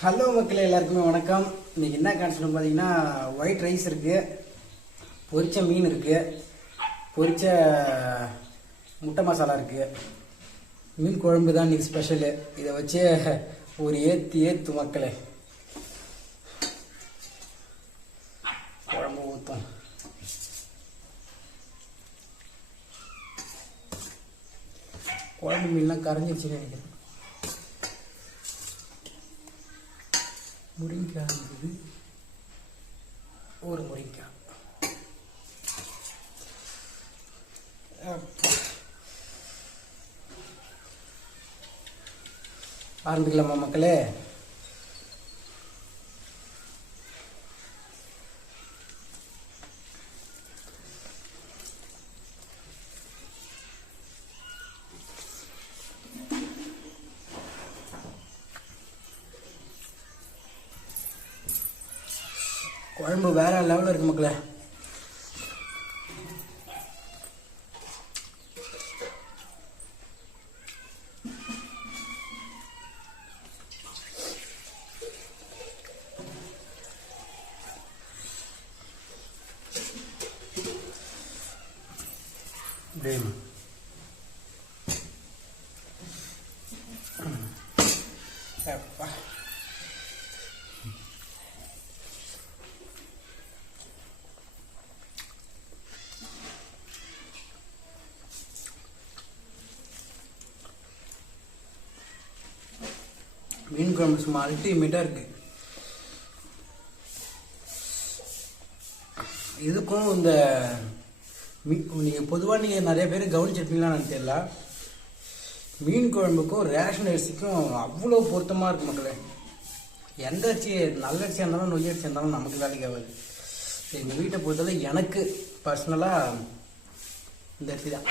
Hello மக்கள் எல்லாருக்குமே வணக்கம். இன்றைக்கி என்ன கான்செப்ட் பார்த்தீங்கன்னா ஒயிட் ரைஸ் இருக்குது பொரிச்ச மீன் இருக்குது பொரிச்ச முட்டை மசாலா இருக்குது மீன் குழம்பு தான் இன்றைக்கி ஸ்பெஷலு இதை வச்சு ஒரு ஏற்று ஏற்று மக்களே. குழம்பு ஊற்றும் குழம்பு மீன்லாம் கரைஞ்சிருச்சுன்னு நினைக்கிறேன். முருங்கைக்காய் ஒரு முருங்கைக்காய். ஆரம்பிக்கலாமா மக்களே? குழம்பு வேற லெவலில் இருக்கு மக்களே. டேம் அப்பா மீன் குழம்பு சும்மா அல்டிமேட்டாக இருக்குது இதுக்கும் இந்த நீங்கள் பொதுவாக நீங்கள் நிறைய பேர் கவனிச்சிருப்பீங்களான்னு எனக்கு தெரியல. மீன் குழம்புக்கும் ரேஷன் அரிசிக்கும் அவ்வளோ பொருத்தமாக இருக்கு மக்களே. எந்த அரிசி நல்ல அரிசியாக இருந்தாலும் நொய் அரிசியாக இருந்தாலும் நமக்கு வேலைக்கு ஆகாது. எங்கள் வீட்டை பொறுத்தவரை எனக்கு பர்சனலாக இந்த அரிசி தான்.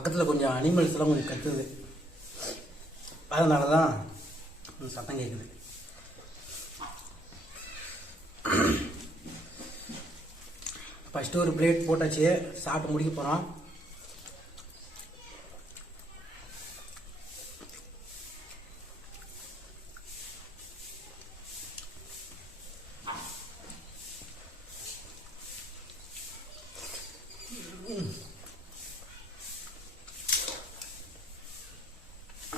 பக்கத்தில் கொஞ்சம் அனிமல்ஸ் எல்லாம் கொஞ்சம் கத்துது. அதனால தான் சத்தம் கேட்குது ஃபஸ்ட்டு ஒரு பிளேட் போட்டாச்சு. சாப்பிட்டு முடிக்க போகிறோம்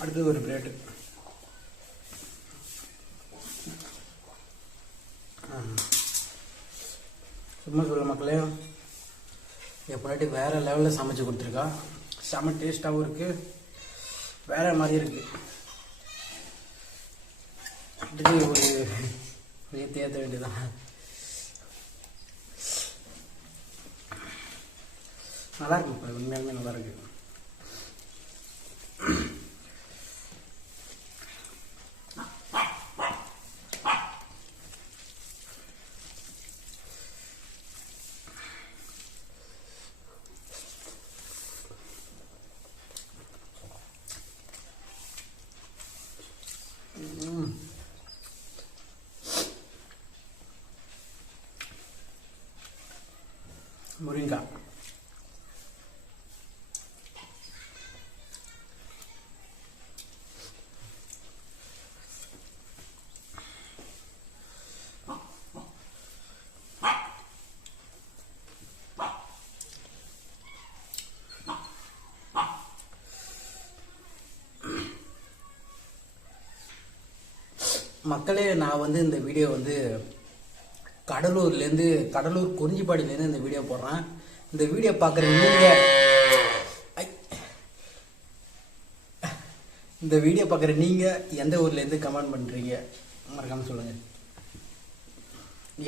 அடுத்தது ஒரு பிளேட்டு சும்மா சொல்ல மக்களே எப்படாட்டி வேற லெவலில் சமைச்சு கொடுத்துருக்கா. செம டேஸ்ட்டாகவும் இருக்குது வேற மாதிரி இருக்குது அடுத்து ஒரு ஏற்றி ஏற்ற வேண்டியதான் நல்லா இருக்கு உண்மையாலுமே நல்லாயிருக்கு முருங்கா மக்களே நான் வந்து இந்த வீடியோ வந்து கடலூர்லேருந்து கடலூர் குறிஞ்சிப்பாடியிலேருந்து இந்த வீடியோ போடுறேன். இந்த வீடியோ பார்க்குற நீங்கள் இந்த வீடியோ பார்க்குற நீங்கள் எந்த ஊர்லேருந்து கமெண்ட் பண்ணுறீங்க மறக்காமல் சொல்லுங்கள்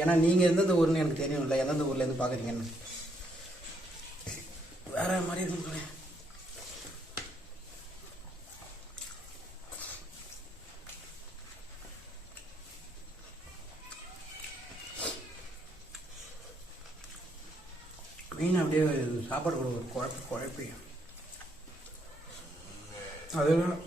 ஏன்னா நீங்கள் எந்தெந்த ஊர்னு எனக்கு தெரியும் இல்லை எந்தெந்த ஊர்லேருந்து பார்க்குறீங்கன்னு. வேற மாதிரி இருக்கு மீன் அப்படியே சாப்பாடு கூட குழப்பி குழப்பி அதெல்லாம்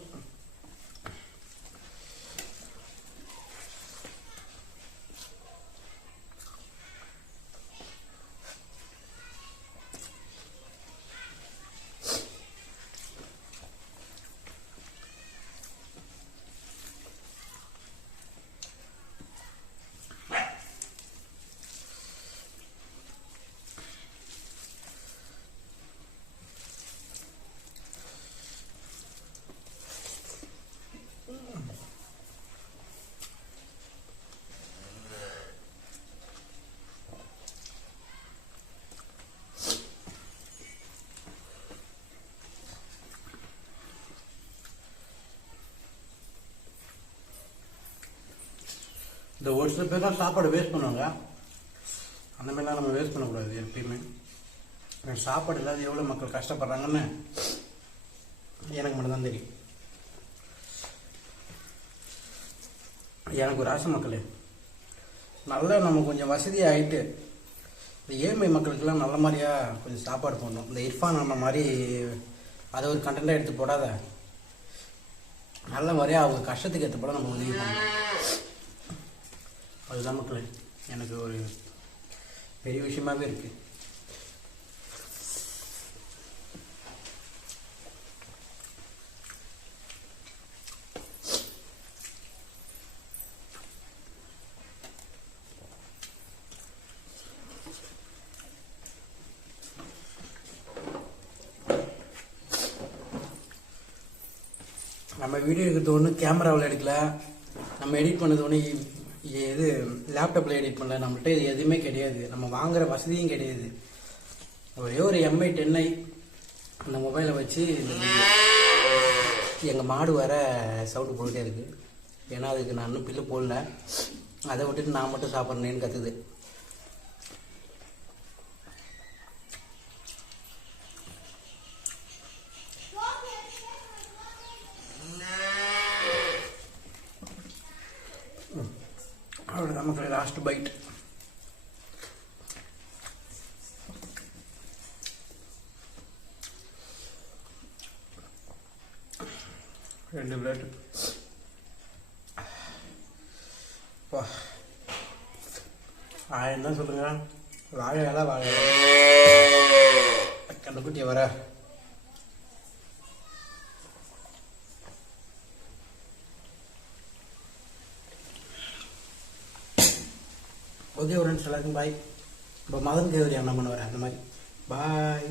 இந்த ஒரு சில பேர் தான் சாப்பாடு வேஸ்ட் பண்ணுவாங்க. அந்த மாதிரிலாம் நம்ம வேஸ்ட் பண்ணக்கூடாது எப்பயுமே. எனக்கு சாப்பாடு இல்லாத எவ்வளோ மக்கள் கஷ்டப்படுறாங்கன்னு எனக்கு மட்டும்தான் தெரியும். எனக்கு ஒரு ஆசை மக்களே நல்லா நம்ம கொஞ்சம் வசதியாக ஆகிட்டு இந்த ஏழ்மை மக்களுக்கெல்லாம் நல்ல மாதிரியா கொஞ்சம் சாப்பாடு போடணும். இந்த இர்ஃபான் அண்ணன் மாதிரி அதை ஒரு கண்டென்ட்டாக எடுத்து போடாத. நல்ல மாதிரியாக அவங்க கஷ்டத்துக்கு ஏற்ற போல நம்ம உதவி பண்ணணும். அதுதான் மக்களே எனக்கு ஒரு பெரிய விஷயமாவே இருக்குது நம்ம வீடியோ எடுக்கிறது ஒன்றும் கேமராவில் எடுக்கல. நம்ம எடிட் பண்ணது ஒன்று இது லேப்டாப்பில் எடிட் பண்ணல. நம்மள்கிட்ட இது எதுவுமே கிடையாது. நம்ம வாங்குகிற வசதியும் கிடையாது. ஒரே ஒரு எம்ஐ டென்ஐ அந்த மொபைலை வச்சு எங்கள் மாடு வர சவுண்டு போயிட்டே இருக்குது ஏன்னா அதுக்கு நான் இன்னும் பில்லு போடல. அதை விட்டுட்டு நான் மட்டும் சாப்பிட்றேன்னு கத்துது. நமக்கு லாஸ்ட் பைட் ரெண்டு பிளேட் பா. ஆயிரம் தான் சொல்லுங்க. வாழை இலை வாழை கண்டுக்குட்டி வர. ஓகே ஒரு ஃப்ரெண்ட்ஸ் எல்லாருக்கும் பாய் இப்போ மதன் கேவரி என்ன பண்ணுவார்? அந்த மாதிரி. பாய்